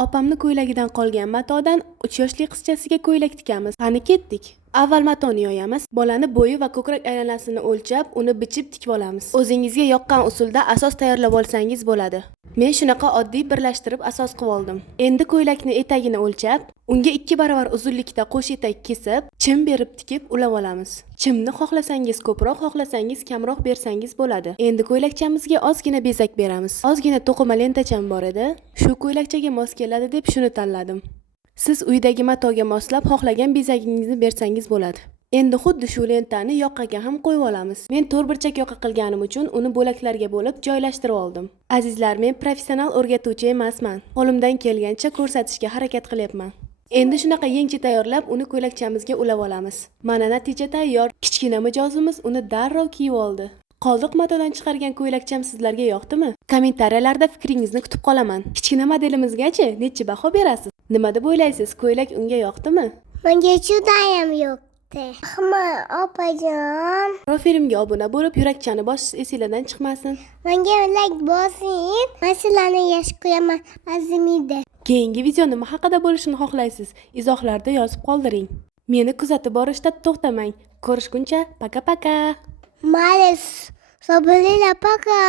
Opamni ko'ylagidan qolgan matodan 3 yoshli qizchasiga ko'ylak tikamiz. Qani ketdik. Avval matoni yoyamiz. Bolani bo'yi va ko'krak aylanasini o'lchab, uni bichib tikib olamiz. O'zingizga yoqqan usulda asos tayyorlab olsangiz bo'ladi. Men shunaqa oddiy birlashtirib asos qilib oldim. Endi ko'ylakni etagini o'lchab, unga 2 baravar uzunlikda qo'sh etak kesib, chim berib tikib ulab olamiz. Chimni xohlasangiz ko'proq, xohlasangiz kamroq bersangiz bo'ladi. Endi ko'ylakchamizga ozgina bezak beramiz. Ozgina to'qima lentacham bor edi. Shu ko'ylakchaga mos keladi deb shuni tanladim. Siz uydagi matoga moslab xohlagan bezagingizni bersangiz bo'ladi. Endi xuddi shu lentani yoqaga ham qo'yib olamiz. Men to'rtburchak yoqa qilganim uchun uni bo'laklarga bo'lib joylashtirib oldim. Azizlar, men professional o'rgatuvchi emasman. Qo'limdan kelgancha ko'rsatishga harakat qilyapman. Endi shunaqa yengcha tayyorlab, uni ko'ylakchamizga ulab olamiz. Mana natija tayyor. Kichkina mijozimiz uni darrov kiyib oldi. Qoldiq matodan chiqargan ko'ylakcham sizlarga yoqdimi? Kommentariyalarda fikringizni kutib qolaman. Kichkina modelimizgacha necha baho berasiz? Nima deb o'ylaysiz? Ko'ylak unga yoqdimi? Menga judayam yoqdi. Rahmat opajon. Profilimga obuna bo'lib, yurakchani bosish esingizdan chiqmasin. Menga like bosing. Men sizlarni yaxshi ko'raman, azimida. Keyingi video nima haqida bo'lishini xohlaysiz? Izohlarda yozib qoldiring. Meni kuzatib borishda to'xtamang. Ko'rishguncha paka-paka. Males, sabrli paka.